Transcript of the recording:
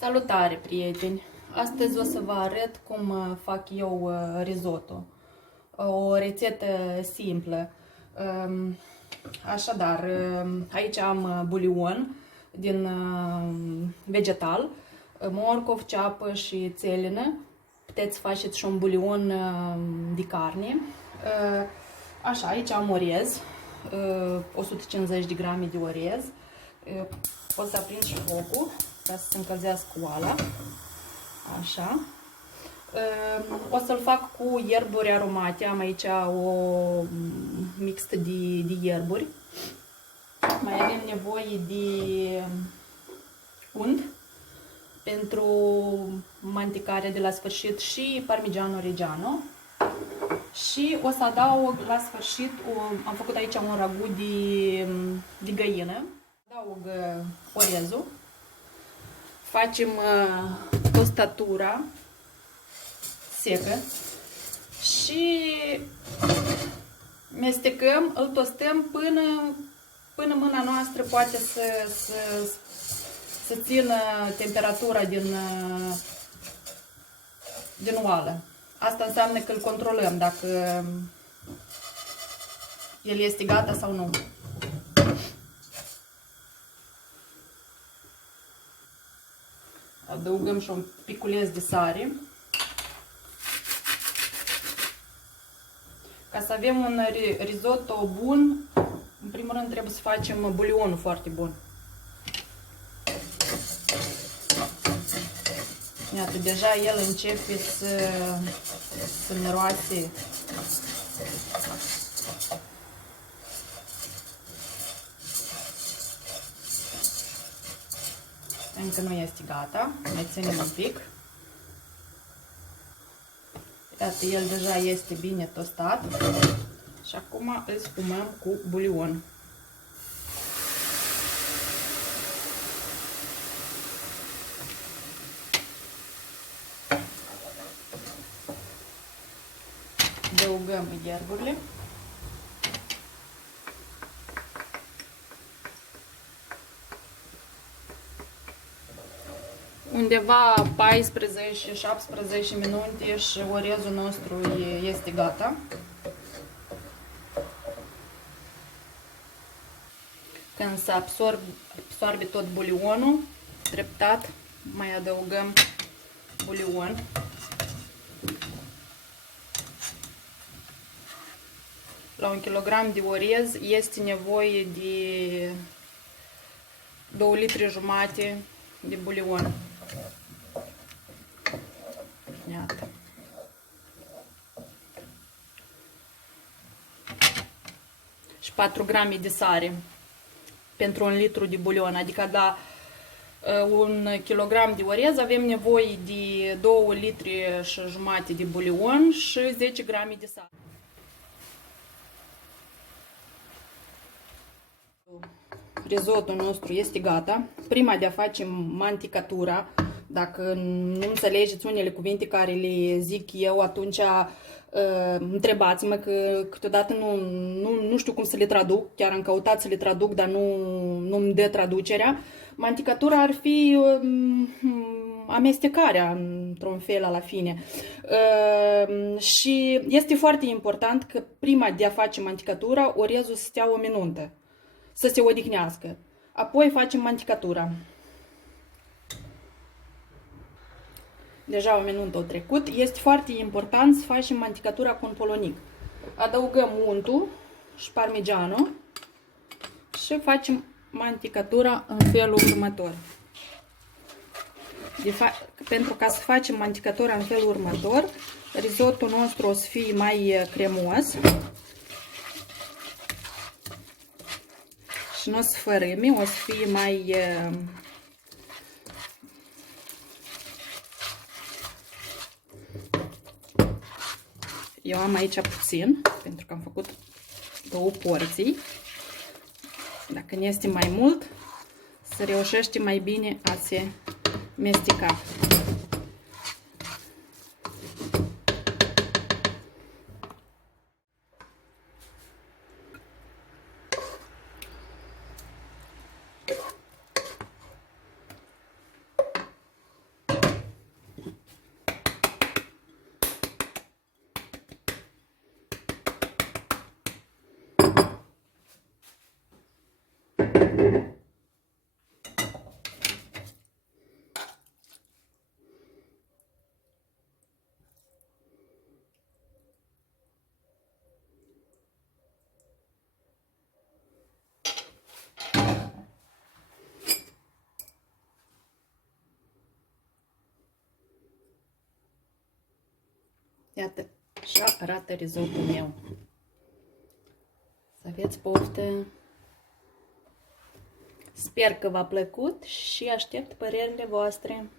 Salutare, prieteni! Astăzi o să vă arăt cum fac eu risotto. O rețetă simplă. Așadar, aici am bulion din vegetal, morcov, ceapă și țelină. Puteți faceți și un bulion de carne. Așa, aici am orez, 150 de grame de orez. O să aprind și focul ca să se încălzească oala. Așa. O să-l fac cu ierburi aromate. Am aici o mixtă de ierburi. Mai avem nevoie de unt pentru mantecarea de la sfârșit și parmigiano reggiano. Și o să adaug la sfârșit, am făcut aici un ragu de găină. Adaug orezul. Facem tostatura secă și mestecăm, îl tostăm până mâna noastră poate să țină temperatura din oală. Asta înseamnă că îl controlăm dacă el este gata sau nu. Adăugăm și un piculeț de sare. Ca să avem un risotto bun, în primul rând trebuie să facem bulionul foarte bun. Iată, deja el începe să miroase. Încă nu este gata, mai ținem un pic. Iată, el deja este bine tostat și acum îl sfumăm cu bulion. Adăugăm ierburile. Undeva 14-17 minute și orezul nostru este gata. Când se absorbe tot bulionul, treptat mai adăugăm bulion. La 1 kg de orez este nevoie de 2 litri jumate de bulion. Iată. Și 4 grame de sare pentru 1 litru de bulion, adică la 1 kg de orez avem nevoie de 2 litri și jumate de bulion și 10 grame de sare. Risotto nostru este gata. Prima de a face manticatura. Dacă nu înțelegeți unele cuvinte care le zic eu, atunci întrebați-mă, că câteodată nu știu cum să le traduc. Chiar am căutat să le traduc, dar nu-mi dă traducerea. Manticatura ar fi amestecarea, într-un fel, la fine. Și este foarte important că prima de a face manticatura, orezul să stea o minută, să se odihnească. Apoi facem manticatura. Deja un minut a trecut. Este foarte important să facem manticatura cu un polonic. Adăugăm untul și parmigiano și facem manticatura în felul următor. Pentru ca să facem manticatura în felul următor, risotto nostru o să fie mai cremos și nu o să fărâme, o să fie mai eu am aici puțin, pentru că am făcut 2 porții. Dacă ne este mai mult, se reușește mai bine a se mesteca. Iată, așa arată risottul meu. Să aveți poftă! Sper că v-a plăcut și aștept părerile voastre.